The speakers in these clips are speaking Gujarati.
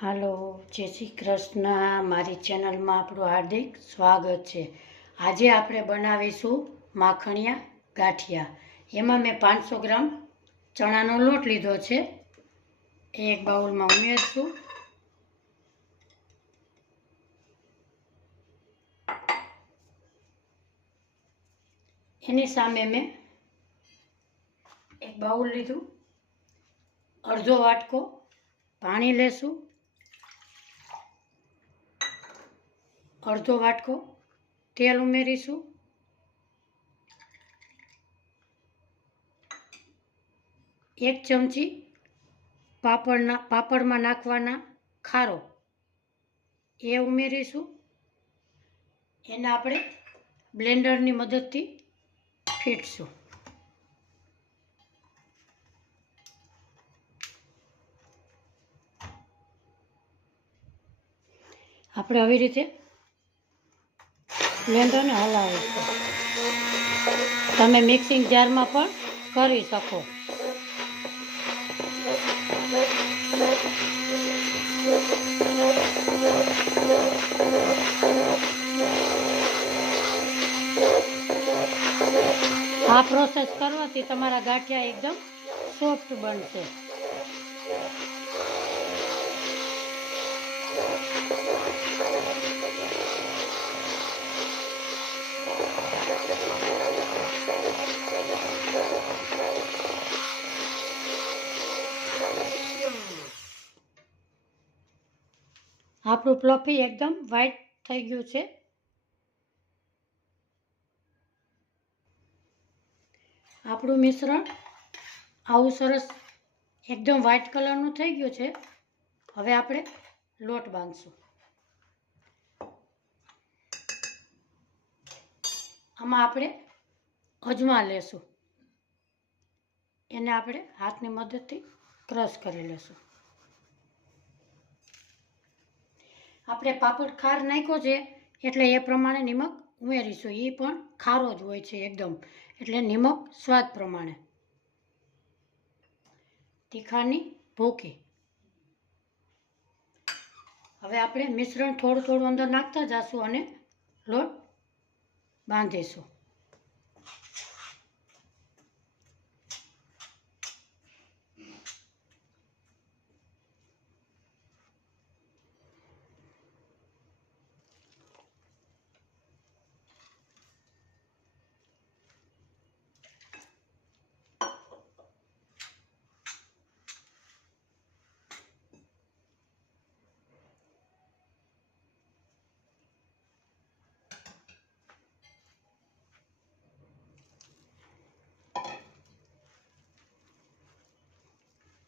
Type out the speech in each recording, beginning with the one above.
હાલો, જય શ્રી કૃષ્ણ. મારી ચેનલમાં આપણું હાર્દિક સ્વાગત છે. આજે આપણે બનાવીશું માખણિયા ગાંઠિયા. એમાં મેં 500 ગ્રામ ચણાનો લોટ લીધો છે. એક બાઉલમાં ઉમેરશું. એની સામે મેં એક બાઉલ લીધું. અડધો વાટકો પાણી લેશું. અડધો વાટકો તેલ ઉમેરીશું. એક ચમચી પાપડમાં નાખવાના ખારો એ ઉમેરીશું. એને આપણે બ્લેન્ડરની મદદથી ફીટશું. આપણે આવી રીતે બ્લેન્ડરને હલાવીશું. તમે મિક્સિંગ જારમાં પણ કરી શકો. આ પ્રોસેસ કરવાથી તમારા ગાંઠિયા એકદમ સોફ્ટ બનશે. આપણું ફ્લફી એકદમ વ્હાઈટ થઈ ગયું છે. આપણું મિશ્રણ આવું સરસ એકદમ વ્હાઈટ કલરનું થઈ ગયું છે. હવે આપણે લોટ બાંધશું. આમાં આપણે અજમા લેશું. એને આપણે હાથની મદદથી ક્રશ કરી લેશું. આપણે પાપડ ખાર નાખ્યો છે એટલે એ પ્રમાણે નિમક ઉમેરીશું. એ પણ ખારો જ હોય છે એકદમ, એટલે નિમક સ્વાદ પ્રમાણે. તીખાની ભૂકી. હવે આપણે મિશ્રણ થોડું થોડું અંદર નાખતા જઈશું અને લોટ બાંધીશું.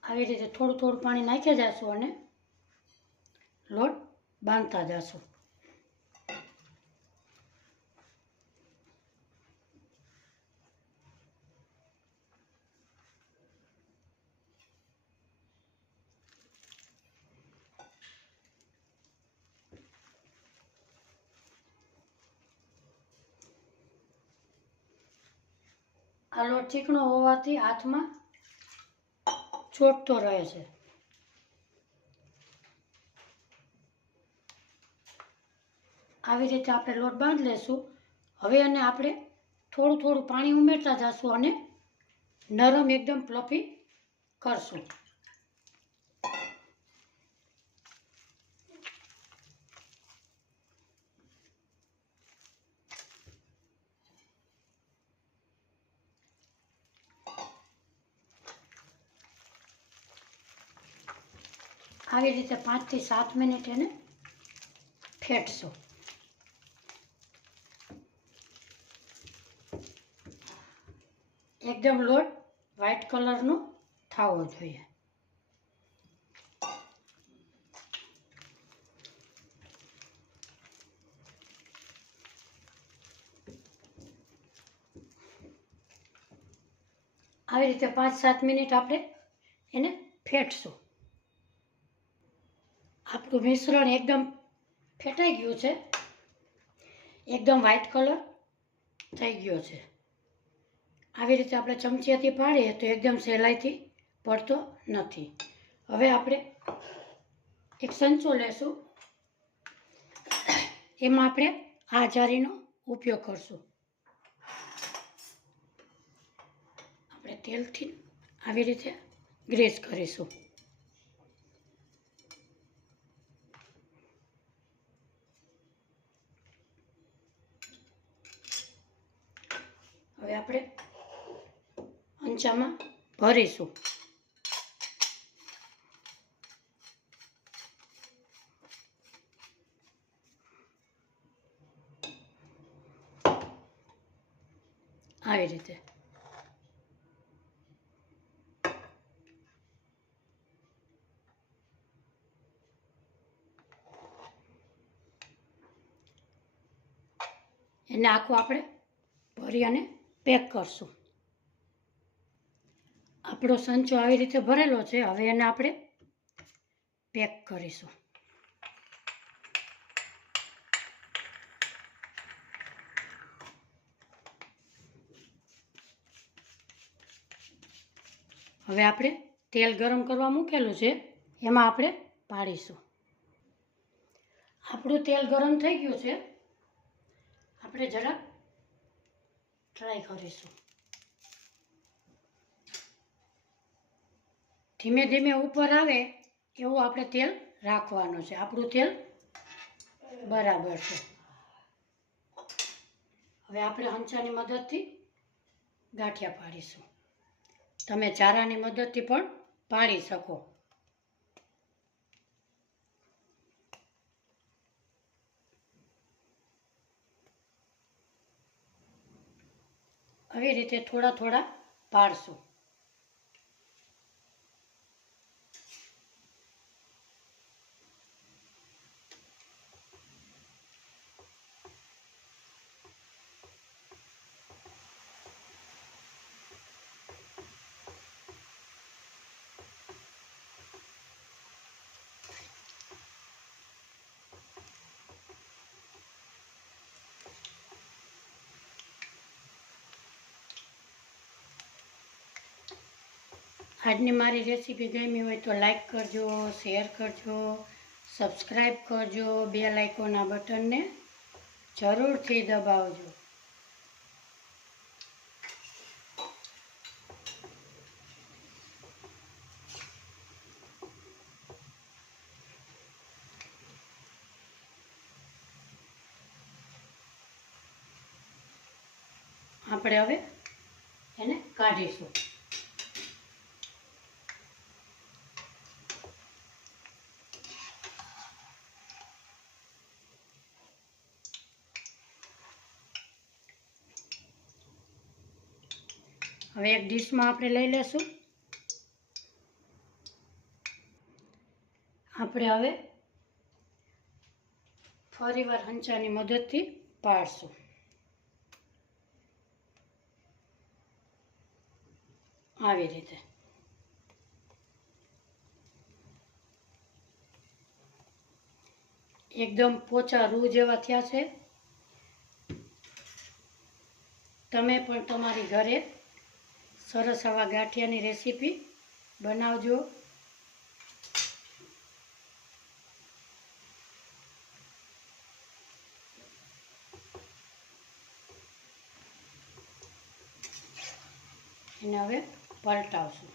આવી રીતે થોડું થોડું પાણી નાખ્યા જઈશું અને લોટ બાંધતા જઈશું. આ લોટ ચીકણો હોવાથી હાથમાં ચોટતો રહે છે. આવી રીતે આપણે લોટ બાંધી લેશું. હવે એને આપણે થોડું થોડું પાણી ઉમેરતા જઈશું અને નરમ એકદમ ફ્લફી કરશું. આવી રીતે 5 થી 7 મિનિટ એને ફેટશું. એકદમ લોટ વ્હાઈટ કલરનો થવો જોઈએ. આવી રીતે 5-7 મિનિટ આપણે એને ફેટશું. આપણું મિશ્રણ એકદમ ફેટાઈ ગયું છે. એકદમ વ્હાઈટ કલર થઈ ગયો છે. આવી રીતે આપણે ચમચીથી પાડીએ તો એકદમ સહેલાઈથી પડતો નથી. હવે આપણે એક સંચો લેશું, એમાં આપણે આ જારીનો ઉપયોગ કરશું. આપણે તેલથી આવી રીતે ગ્રેસ કરીશું. હવે આપણે અંચામાં ભરીશું. આવી રીતે એને આખું આપણે ભરી અને પેક કરશું. આપણો સંચો આવી રીતે ભરેલો છે. હવે એને આપણે પેક કરીશું. હવે આપણે તેલ ગરમ કરવા મૂકેલું છે, એમાં આપણે પાડીશું. આપણું તેલ ગરમ થઈ ગયું છે. આપણે જરાક ટ્રાય કરીશું. ધીમે ધીમે ઉપર આવે એવું આપણે તેલ રાખવાનું છે. આપણું તેલ બરાબર છે. હવે આપણે હંચાની મદદથી ગાંઠિયા પાડીશું. તમે ચારાની મદદથી પણ પાડી શકો. આવી રીતે થોડા થોડા પાડશું. આજની મારી રેસીપી ગમી હોય તો લાઈક કરજો, શેર કરજો, સબસ્ક્રાઈબ કરજો, બેલ આઇકોનના બટનને જરૂરથી દબાવજો. આપણે હવે એને કાઢીશું. હવે એક ડીશમાં આપણે લઈ લેશું. આપણે હવે ફરીવાર હંચાની મદદથી પાડશું. આવી રીતે એકદમ પોચા રૂ જેવા થયા છે. તમે પણ તમારી ઘરે સરસ આવા ગાંઠિયાની રેસીપી બનાવજો. એને હવે પલટાવશું.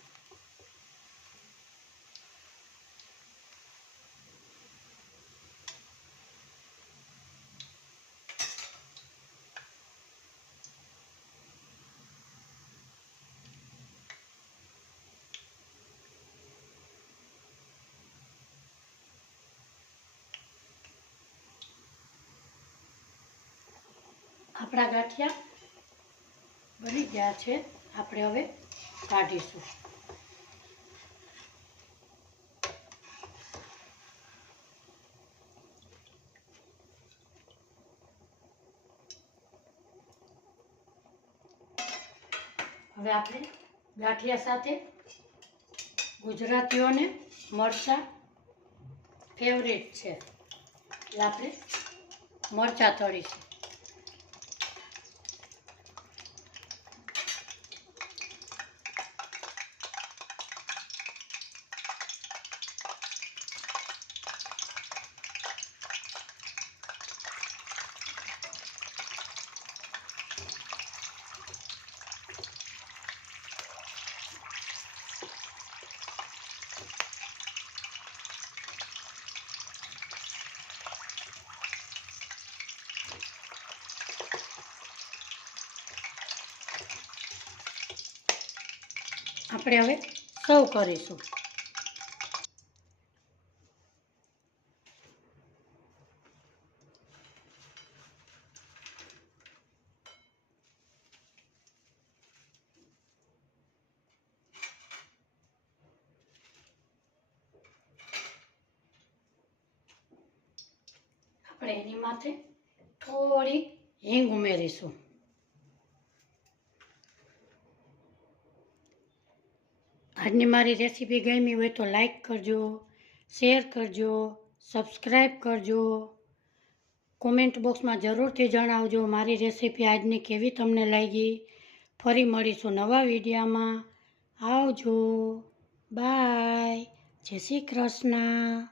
આપણા ગાંઠિયા બની ગયા છે. આપણે હવે કાઢીશું. હવે આપણે ગાંઠિયા સાથે ગુજરાતીઓને મરચાં ફેવરેટ છે, એટલે આપણે મરચાં તળીશું. આપણે હવે સર્વ કરીશું. આપણે એની માથે થોડી હિંગ ઉમેરીશું. આજની મારી રેસીપી ગમી હોય તો લાઈક કરજો, શેર કરજો, સબસ્ક્રાઈબ કરજો. કોમેન્ટ બોક્સમાં જરૂરથી જણાવજો મારી રેસીપી આજની કેવી તમને લાગી. ફરી મળીશું નવા વિડીયોમાં. આવજો, બાય, જય શ્રી કૃષ્ણ.